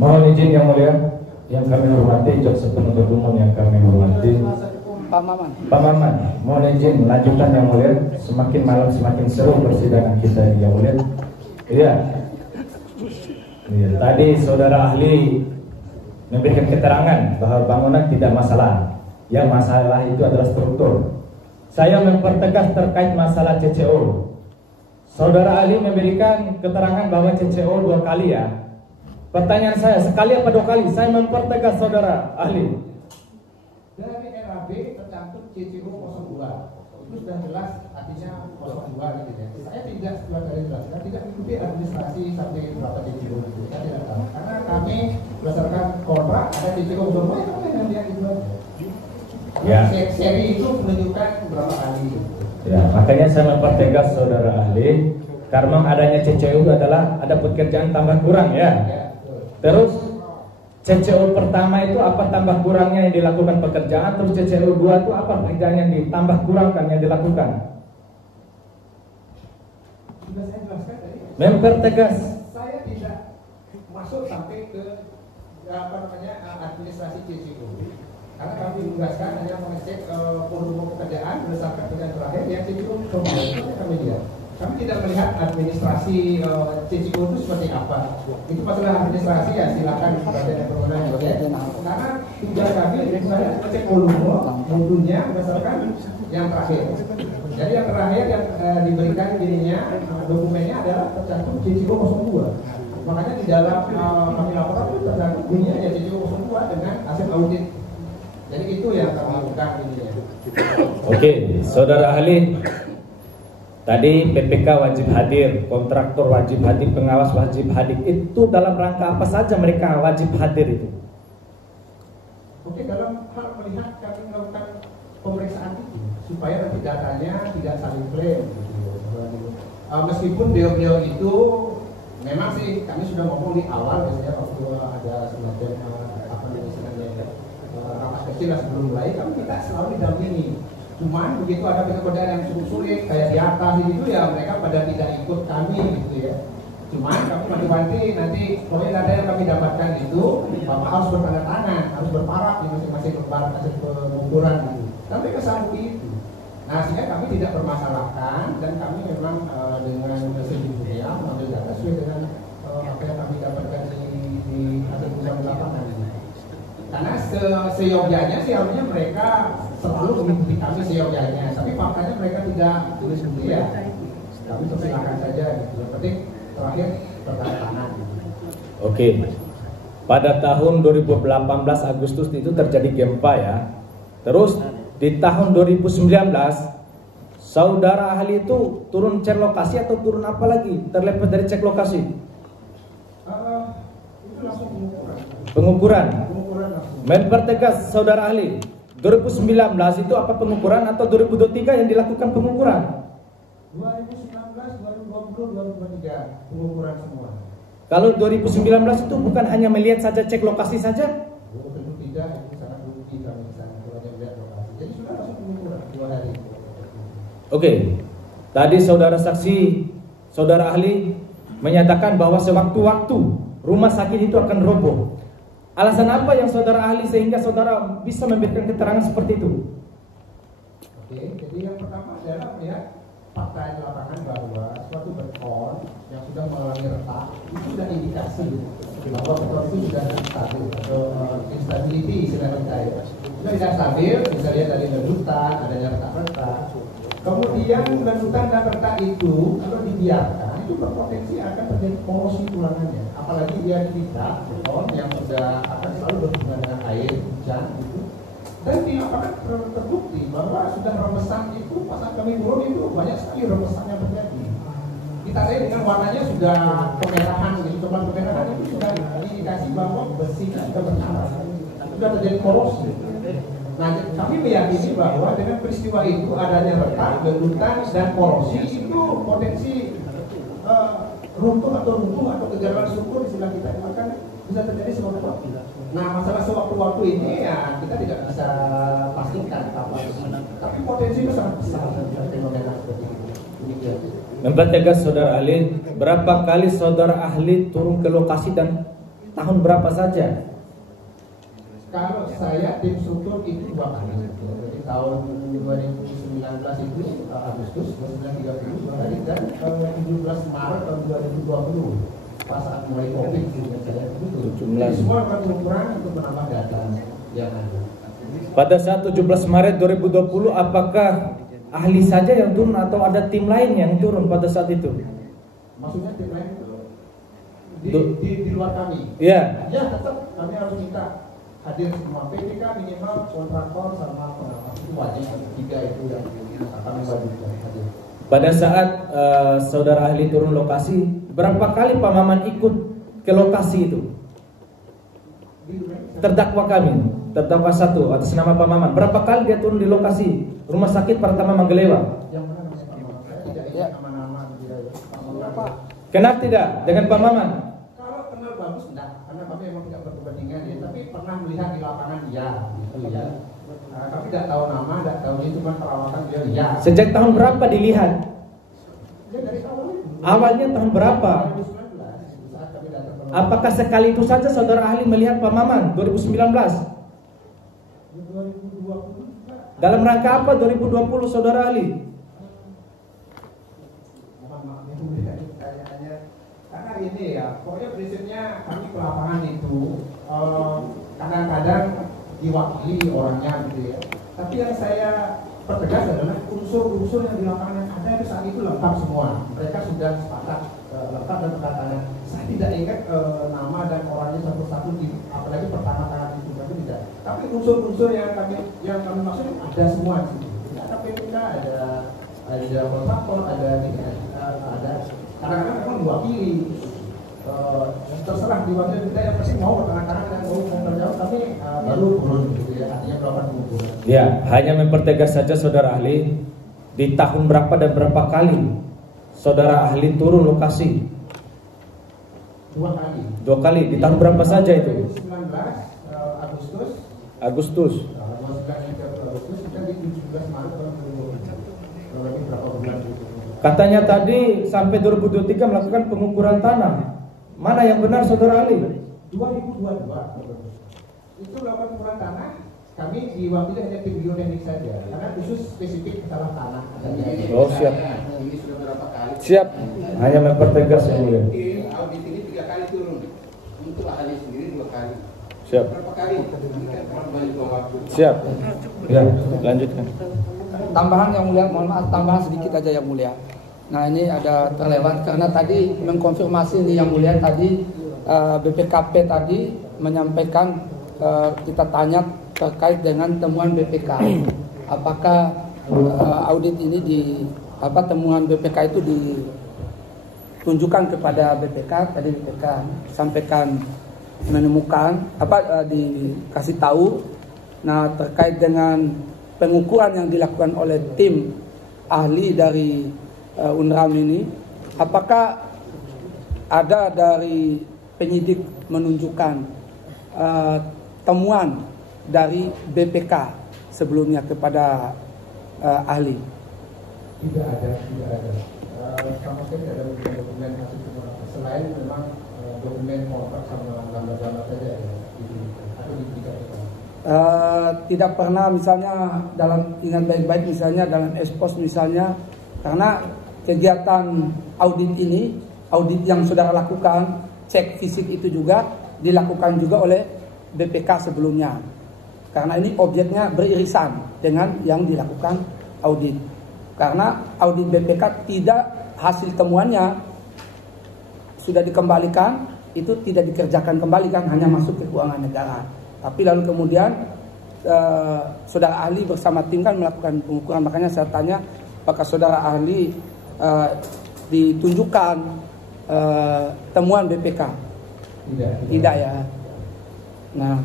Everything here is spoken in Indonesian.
Mohon izin yang mulia, yang kami hormati, jaksa penuntut umum yang kami hormati, Pak Maman, mohon izin lanjutkan yang mulia. Semakin malam semakin seru persidangan kita yang mulia. Iya. Tadi saudara ahli memberikan keterangan bahwa bangunan tidak masalah. Yang masalah itu adalah struktur. Saya mempertegas terkait masalah CCO. Saudara ahli memberikan keterangan bahwa CCO 2 kali ya. Pertanyaan saya, sekali apa 2 kali? Saya mempertegas saudara ahli. Dari RAB tercantum CCO 02. Itu sudah jelas artinya 02 gitu ya. Saya tidak setelah dari jelas, saya tidak mengikuti administrasi sampai berapa CCO itu. Saya tidak tahu. Karena kami berdasarkan kontrak ada CCO 02 yang lihat itu aja. Ya. Seri itu menunjukkan berapa kali. Ya, makanya saya mempertegas saudara ahli, karena adanya CCO adalah ada pekerjaan tambah kurang ya. Terus CCO pertama itu apa tambah kurangnya yang dilakukan pekerjaan, terus CCO 2 itu apa pekerjaan yang ditambah kurangkan yang dilakukan? Sudah saya jelaskan tadi. Mempertegas. Saya tidak masuk sampai ke administrasi CCO. Karena kami tugaskan hanya mengecek volume pekerjaan berdasarkan pekerjaan terakhir yang CCO kami lihat. Kami tidak melihat administrasi CCO itu seperti apa. Itu masalah administrasi ya silakan badan yang berwenang ya. Karena tugas kami saya mengecek volumenya berdasarkan yang terakhir. Jadi yang terakhir yang diberikan dirinya dokumennya adalah tercantum CCO 02. Makanya di dalam kami laporan itu tercantum bunyinya ya CCO 02 dengan hasil audit. Jadi itu yang kami lakukan ini ya. Oke, saudara ahli. Tadi PPK wajib hadir, kontraktor wajib hadir, pengawas wajib hadir. Itu dalam rangka apa saja mereka wajib hadir itu? Oke, dalam hal melihat kami melakukan pemeriksaan itu supaya nanti datanya tidak saling klaim. Meskipun beliau itu memang sih kami sudah ngomong di awal biasanya waktu ada semacam apa namanya rapat kecil sebelum mulai kami kita selalu didampingi. Cuman begitu ada pekerjaan yang cukup sulit kayak di atas itu ya mereka pada tidak ikut kami gitu ya. Cuman kami wanti-wanti nanti poin data yang kami dapatkan itu Bapak harus bertanda tangan, harus berparak di masing-masing lembar hasil pengukuran gitu. Sampai ke sampul itu. Nah sehingga kami tidak permasalahkan dan kami memang dengan sejujurnya mengambil data sesuai dengan apa yang kami dapatkan di hasil pusat lapangan ini. Karena seyogyanya sih harusnya mereka selalu mengikuti kami seyogyanya, tapi faktanya mereka tidak mengikuti ya. Kami persilakan saja gitu. Yang penting terakhir bertanda tangan. Oke. Pada tahun 2018 Agustus itu terjadi gempa ya. Terus di tahun 2019 saudara ahli itu turun cek lokasi atau turun apa lagi? Terlepas dari cek lokasi? Itu langsung pengukuran. Pengukuran. Langsung. Mempertegas saudara ahli, 2019 itu apa pengukuran atau 2023 yang dilakukan pengukuran? 2019, 2020, 2023 pengukuran semua. Kalau 2019 itu bukan hanya melihat saja cek lokasi saja? Tentu tidak, itu sangat rugi kami di sana kalau hanya melihat lokasi. Jadi sudah masuk pengukuran 2 hari. Oke. Tadi saudara saksi, saudara ahli menyatakan bahwa sewaktu-waktu rumah sakit itu akan roboh. Alasan apa yang saudara ahli sehingga saudara bisa memberikan keterangan seperti itu? Oke, jadi yang pertama adalah melihat fakta di lapangan bahwa suatu beton yang sudah mengalami retak itu sudah indikasi bahwa beton itu sudah stabil atau instability istilahnya kita ya. Sudah tidak stabil, bisa lihat dari ledutan, adanya retak-retak. Kemudian ledutan dan retak itu kalau dibiarkan itu berpotensi akan terjadi korosi tulangannya. Apalagi dia tidak beton yang sudah akan selalu berhubungan dengan air, hujan gitu. Dan di lapangan terbukti bahwa sudah remesan itu pas kami turun itu banyak sekali remesan yang terjadi. Kita lihat dengan warnanya sudah kemerahan, gitu, coklat kemerahan itu sudah indikasi bahwa besinya sudah berkarat, sudah terjadi korosi. Nah, kami meyakini bahwa dengan peristiwa itu adanya retak, ledutan dan korosi itu potensi runtuh atau kegagalan struktur istilah kita akan bisa terjadi sewaktu-waktu. Nah, masalah sewaktu-waktu ini ya kita tidak bisa pastikan apa itu. Tapi potensi itu sangat besar fenomena seperti itu. Mempertegas saudara ahli, berapa kali saudara ahli turun ke lokasi dan tahun berapa saja? Kalau saya tim struktur itu 2 kali. Jadi tahun 2019 itu Agustus 1930 2 kali dan 17 Maret tahun 2020 pas saat mulai Covid juga saya itu. Jadi semua ukuran untuk menambah data yang ada. Pada saat 17 Maret 2020 apakah ahli saja yang turun atau ada tim lain yang turun pada saat itu? Maksudnya tim lain itu di luar kami. Iya. Ya tetap kami harus minta hadir semua PPK minimal kontraktor sama pengawas itu wajib 3 itu yang kami wajibkan hadir. Pada saat saudara ahli turun lokasi, berapa kali Pak Maman ikut ke lokasi itu? Terdakwa kami, terdakwa 1 atas nama Pak Maman, berapa kali dia turun di lokasi rumah sakit Pratama Manggalewa? Yang mana namanya Pak Maman? Saya tidak ingat nama-nama dia ya. Pak Maman. Kenal tidak dengan Pak Maman? Kalau kenal bagus enggak, karena kami memang tidak berkepentingan ya, tapi pernah melihat di lapangan ya, gitu ya. Kami tidak tahu nama, tidak tahu ini cuma perawatan dia ya. Sejak tahun berapa dilihat? Ya dari awal itu. Awalnya tahun berapa? 2019 saat kami datang ke Apakah sekali itu saja saudara ahli melihat Pak Maman 2019? 2020 Dalam rangka apa 2020 saudara ahli? mohon maaf itu pertanyaannya karena ini ya, pokoknya prinsipnya kami ke lapangan itu kadang-kadang diwakili orangnya gitu ya. Tapi yang saya pertegas adalah unsur-unsur yang di lapangan yang ada itu saat itu lengkap semua. Mereka sudah sepakat lengkap dan berkatanya. Saya tidak ingat nama dan orangnya satu-satu apalagi pertama kali itu, tapi tidak. Tapi unsur-unsur yang kami maksud ada semua di situ. Ada PPK, ada kontraktor, ada kadang-kadang memang diwakili. Terserah diwakili kita yang pasti mau bertangan-tangan dan mau terjawab, tapi baru turun gitu ya, artinya melakukan pengukuran. Ya, hanya mempertegas saja saudara ahli, di tahun berapa dan berapa kali saudara ahli turun lokasi? 2 kali. 2 kali, di tahun berapa saja itu? 2019 Agustus. Agustus. 29 Agustus kita di 17 Maret tahun 2020. Lebih berapa bulan gitu. Katanya tadi sampai 2023 melakukan pengukuran tanah. Mana yang benar saudara ahli? 2022 itu melakukan pengukuran tanah. Kami diwakili hanya tim bioteknik saja karena khusus spesifik masalah tanah. Oh siap. Ini sudah berapa kali? Siap. Hanya mempertegas yang mulia. Audit ini 3 kali turun. Untuk ahli sendiri 2 kali. Siap. Berapa kali? Siap. Ya, lanjutkan. Tambahan yang mulia, mohon maaf, tambahan sedikit aja yang mulia. Nah ini ada terlewat karena tadi mengkonfirmasi nih yang mulia tadi BPKP tadi menyampaikan kita tanya terkait dengan temuan BPK. Apakah audit ini temuan BPK itu ditunjukkan kepada BPK? Tadi BPK sampaikan menemukan dikasih tahu. Nah terkait dengan pengukuran yang dilakukan oleh tim ahli dari UNRAM ini, apakah ada dari penyidik menunjukkan temuan dari BPK sebelumnya kepada ahli? Tidak ada. Sama sekali tidak ada dokumen hasil temuan selain memang dokumen kontrak sama gambar-gambar saja ya, atau diberikan. Tidak pernah misalnya dalam ingat baik-baik misalnya dalam expose misalnya, karena kegiatan audit ini, audit yang saudara lakukan, cek fisik itu juga dilakukan juga oleh BPK sebelumnya. Karena ini objeknya beririsan dengan yang dilakukan audit. Karena audit BPK tidak hasil temuannya sudah dikembalikan, itu tidak dikerjakan kembali kan, hanya masuk ke keuangan negara. Tapi lalu kemudian saudara ahli bersama tim kan melakukan pengukuran. Makanya saya tanya, apakah saudara ahli ditunjukkan temuan BPK? Tidak. Tidak ya. Nah,